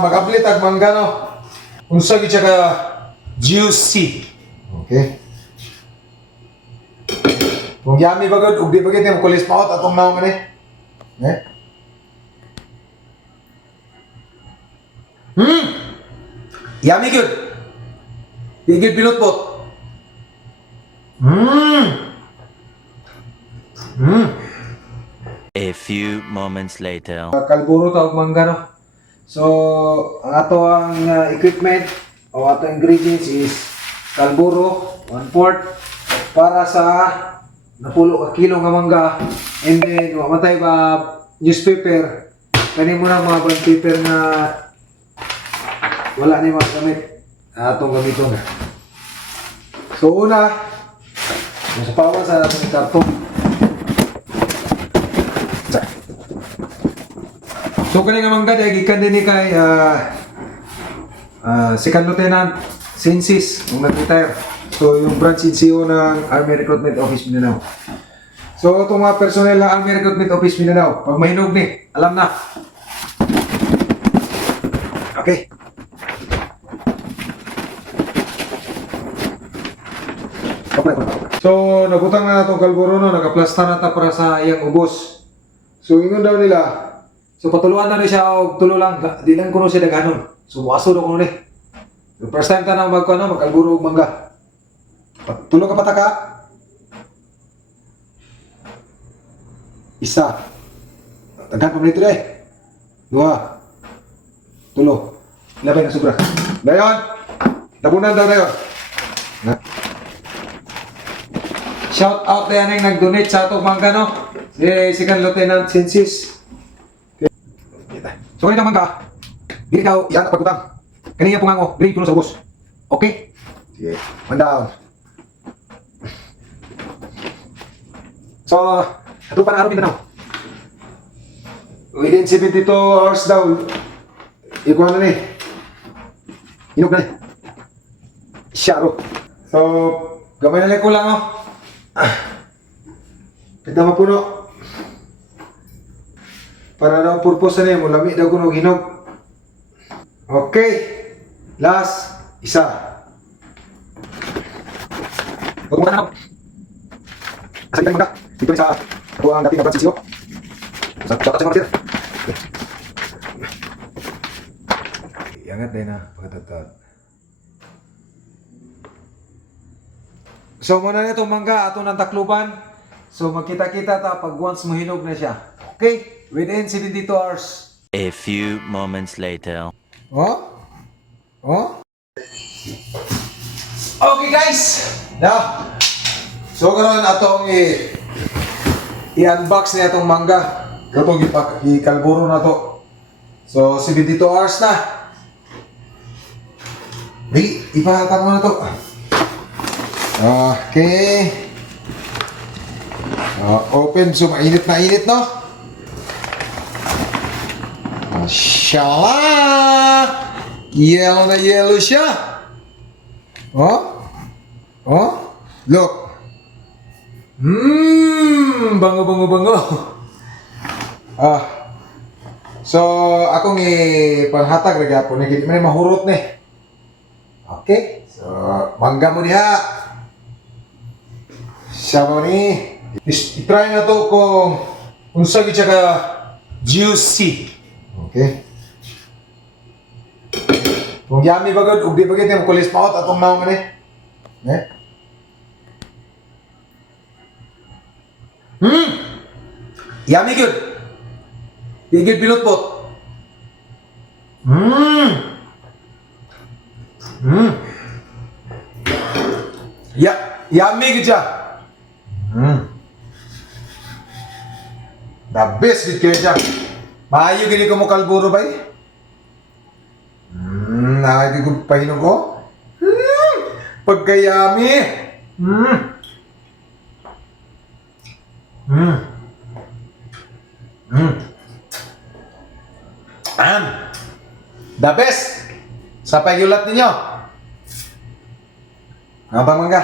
Mag-uplit ang mangga no. Unsa gid siya ka juicy. Okay. Kung yummy bagod, ug di bagid mo kulis paot atong naong ani. Eh? Yummy good. Digid pinutpot. A few moments later. Kalburo tawag mangga no. So, ang ato ang equipment o ato ingredients is kalburo, 1/4 para sa napulo ka kilo nga mangga, and then mamatay ba newspaper, kani mo na mga bond paper na wala ni magamit atong gamiton. So una, masapawan sa atong karton. So kani nga mangga dahil gikan din ni kay Second Lieutenant Sensis nung nag-retire. So yung branch NCO ng Army Recruitment Office Mindanao. So itong mga personnel ng Army Recruitment Office Mindanao, pag mahinog ni, alam na. Okay. So nabutang na itong kalburo no, nakaplasta na ta para sa iyang ubos. So ingon daw nila, so patuluan na rin siya o tulo lang, di lang kuno siya daghanon. So muaso daw kuno ni. So first time ta na magkalburo og mangga. Tulo ka pataka. Isa. Daghan pa nito eh. Dua. Tulo. Labay na sobra. Dayon. Labunan daw dayon. Shout out na yan yung nag-donate sa atong mangga no. Si Second Lieutenant Sensis. So kanina mangga, dili daw yan ang pagkutang. Kanina po nga ako, dili puno sa ubos. Okay? Sige, mandaon. So, ito pa na araw Mindanao. Within 72 hours daw, ikuha na ni. Inog na ni. Syaro. So, gamay na lang ko lang oh. Pita mapuno. Para daw purpose na niya, mulami daw kuno ginog. Okay. Last, isa. Huwag mo na ako. Asal kita magka. Dito rin sa ako ang dating na Francisco. Sa mga sir. Iangat din na pagkatatat. So muna na itong mangga ato ng takluban. So magkita-kita ta pag once mahinog na siya. Okay? Within 72 hours. A few moments later. Oh? Oh? Okay guys! Now, so karon atong i-unbox niya itong mangga. Katong i-kalburo na to. So 72 hours na. Di, ipahatan mo na to. Okay. Open, so mainit na init no? Mashallah! Yellow na yellow siya. Oh? Oh? Look. Bango, bango, bango. So, akong ipanhatag lagi po. Hindi man mahurot ni. Okay? So, mangga mo diha. Siya mo ni. I-try na to kung unsa gid siya ka juicy. Okay? Kung yummy bagod, ug di bagid mo kulis paot atong naong ani. Eh? Yummy good. Digid pinutpot. Yummy good siya. The best gid kaya siya. Maayo gini ko mo kalburo bay. Nakagi ko pahinog ko. Pagkayami. The best. Sa pagyulat ninyo. Ang pamangga.